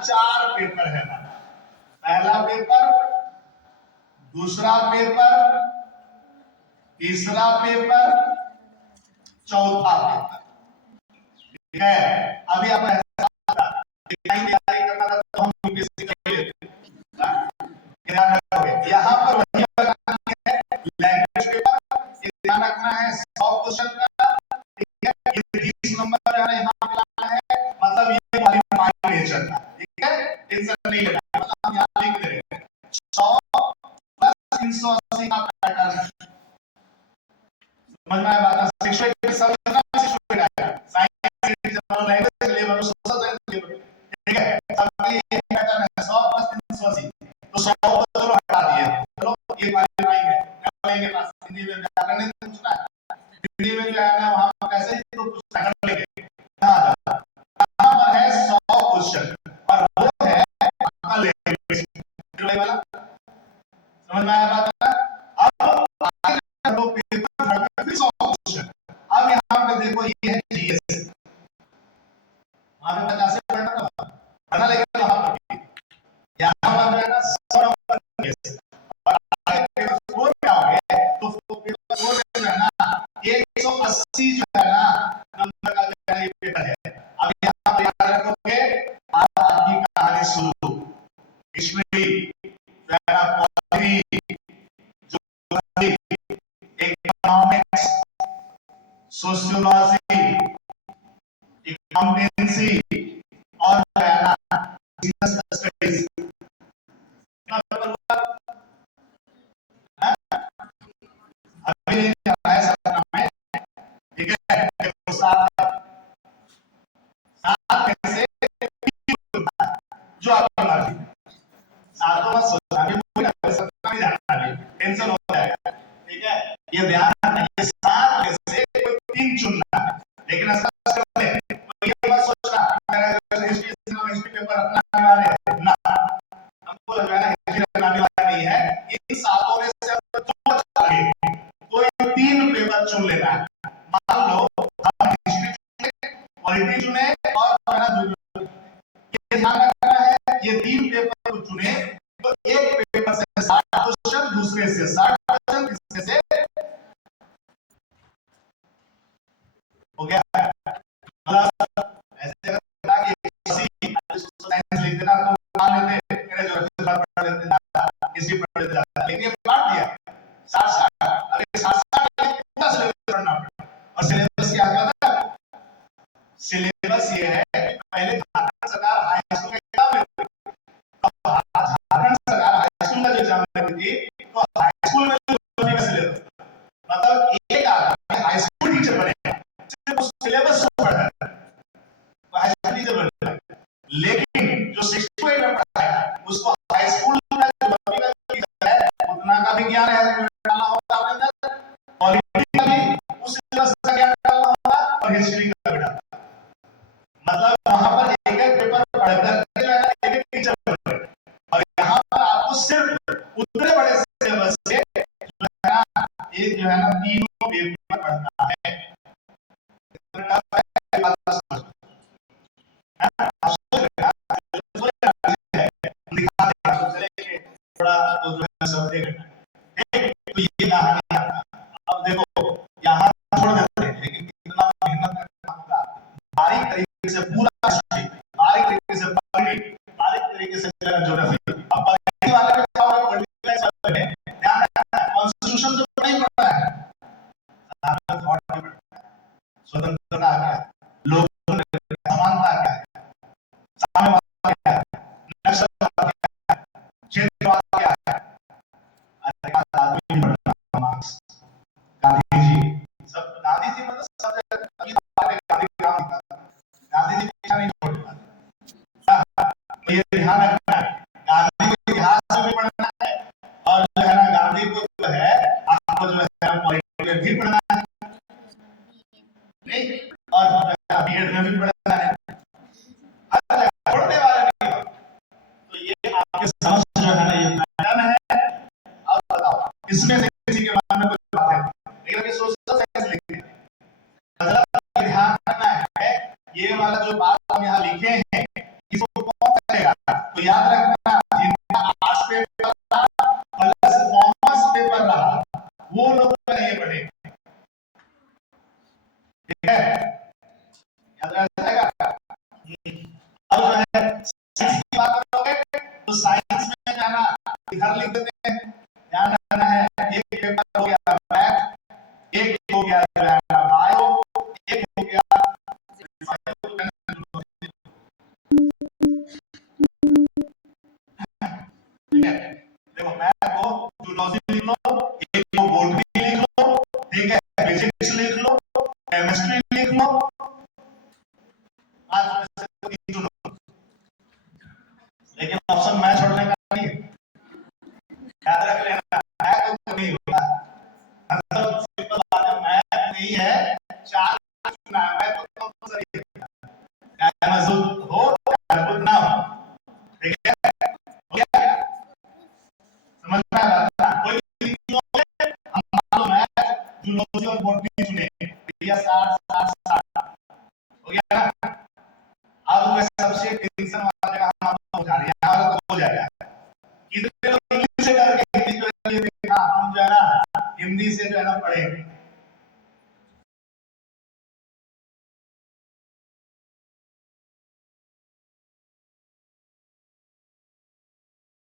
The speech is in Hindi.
4 पेपर है। पहला पेपर, दूसरा पेपर, तीसरा पेपर, चौथा पेपर। ठीक है, अभी आप तैयारी करना था तो हम यूपीएससी कर लेते। यहाँ पर वही है, लैंग्वेज पेपर, ये ध्यान रखना है 100 क्वेश्चन का। ठीक है, ये 30 नंबर का यहाँ पे लाना है, मतलब ये वाली मान नहीं चलना। ठीक है, टेंशन नहीं लेना, मतलब हम यहाँ लिख दे रहे हैं 100 प्लस 380 का पैटर्न। समझ में आया बात? शिक्षक के सब शिक्षक आएगा, science general language level, social science level. ठीक है, सबके ये पैटर्न है 100 प्लस 380। तो 100 को चलो हटा दिए, चलो ये वाली लाइन है क्या लेंगे पास। हिंदी में व्याकरण नहीं पूछना है, हिंदी में क्या है वहां पर कैसे तो पूछना है लेंगे। कहां पर है 100 क्वेश्चन और वो है आपका लैंग्वेज वाला। समझ में आया बात? अब आगे दो पेपर फिर 100 क्वेश्चन। अब यहाँ पे देखो ये है जीएस, वहां पे 50 से पढ़ना था, पढ़ना लेकिन वहां पर यहाँ पर है ना 100 नंबर जीएस। और आगे पेपर 4 क्या हो गए तो पेपर 4 में है ना 180 जो है ना नंबर का जो है ये पेपर है। अब यहाँ पर याद रखोगे आपकी कहानी शुरू, history, polity, economics, sociology, accountancy और बिजनेस स्टडीज। अभी नहीं है सर में। ठीक है, सात में से जो आपकी मर्जी, सातों मत सोचना, अभी सत्ता नहीं जाना, टेंशन हो जाएगा। ठीक है, ये ध्यान रखना, ये 7 में से कोई 3 चुनना है, लेकिन ऐसा तो ये मत सोचना मेरा हिस्ट्री पेपर रखना वाले ना, हमको लग रहा है हिस्ट्री रखने वाला नहीं है। इन 7 में से दो चलेंगे, कोई 3 पेपर चुन लेना है। मान लो हम हिस्ट्री चुने, पॉलिटी चुने और ये ध्यान रखना है ये 3 पेपर को चुने तो एक पेपर से 60 क्वेश्चन, दूसरे से 60 क्वेश्चन, तीसरे से हो गया। मतलब ऐसे बता कि साइंस लिख देना तो मान लेते मेरे जो पढ़ लेते ज्यादा, इसी पढ़ लेते ज्यादा, लेकिन ये बांट दिया 60। अरे 60 पूरा सिलेबस पढ़ना पड़ेगा। और सिलेबस क्या आता है? सिलेबस ये है पहले झारखंड सरकार हाई स्कूल का एग्जाम लेती, झारखंड सरकार हाई स्कूल का जो एग्जाम लेती थी तो हाई स्कूल में जो का सिलेबस, मतलब एक आदमी हाई स्कूल टीचर बनेगा सिर्फ उस सिलेबस को पढ़ना है, तो हाई स्कूल टीचर बनेगा। लेकिन जो 6th में पढ़ाएगा उसको हाई स्कूल का जो टीचर है उतना का भी ज्ञान है डालना होगा अपने अंदर, पॉलिटी का भी उस सिलेबस का ज्ञान डालना होगा और हिस्ट्री का भी डालना। मतलब वहां पर एक-एक पेपर पढ़कर एक-एक टीचर बनेगा और यहाँ पर आपको सिर्फ उतने बड़े सिलेबस से जो है ना एक जो है ना 3 पेपर पढ़ना है। थोड़ा तो जो है सब देखना। तो ये कहानी अब देखो यहाँ छोड़ देते हैं, लेकिन कितना मेहनत करना होगा, बारीक तरीके से पूरा हिस्ट्री, बारीक तरीके से पॉलिटी, बारीक तरीके से ज्योग्राफी। अब पॉलिटी वाले में क्या होगा, पॉलिटिकल सब है, ध्यान रखना है कॉन्स्टिट्यूशन तो नहीं पढ़ना है, स्वतंत्रता क्या है, लोकतंत्र समानता क्या है, साम्यवाद क्या है, नक्सलवाद क्या है, क्षेत्रवाद क्या है, आदमी पढ़ना, मार्क्स, गांधी जी, सब गांधी जी मतलब सब अभी गांधी जी पीछा नहीं छोड़ना। तो ये ध्यान रखना है, गांधी को इतिहास में भी पढ़ना है और जो है ना गांधी को जो है आपको जो है पॉलिटिक्स में भी पढ़ना है, नहीं और बीएड में भी पढ़ना है, छोड़ने वाले नहीं। तो ये आपके समझ जो है ना ये पैटर्न है। अब बताओ इसमें से किसी के मन में कुछ बात है, लेकिन अभी सोशल साइंस लिखते हैं, मतलब ध्यान रखना है ये वाला जो बात हम यहाँ लिखे हैं इसको कौन करेगा, तो याद रखना, जिनका आर्ट्स पेपर था प्लस कॉमर्स पेपर रहा, वो लोग नहीं पढ़े, ठीक है, याद रख जाएगा। अब जो है साइंस की बात करोगे तो साइंस में जाना इधर लिख देते हैं, ध्यान रखना है, एक पेपर हो गया मैथ, एक हो गया बायो, एक हो गया ठीक है। देखो मैथ को जूलॉजी लिख लो, एक को बॉटनी लिख लो, ठीक है, फिजिक्स लिख लो, केमिस्ट्री लिख लो, आज में से तीन चुनो, लेकिन ऑप्शन मैं छोड़ने का नहीं है, याद रख लेना, मैथ तो नहीं होगा, मतलब सिंपल बात है, मैथ नहीं है, चार चुना है, मैथ तो कंपलसरी है, चाहे मजबूत हो चाहे मजबूत ना हो, ठीक है, हो गया, समझ में आ रहा है, कोई भी हम मान लो मैथ जूलॉजी और बॉटनी चुने, भैया 60 हो गया ना। अब वह सबसे टेंशन वाला जगह हम आपको बता रहे हैं।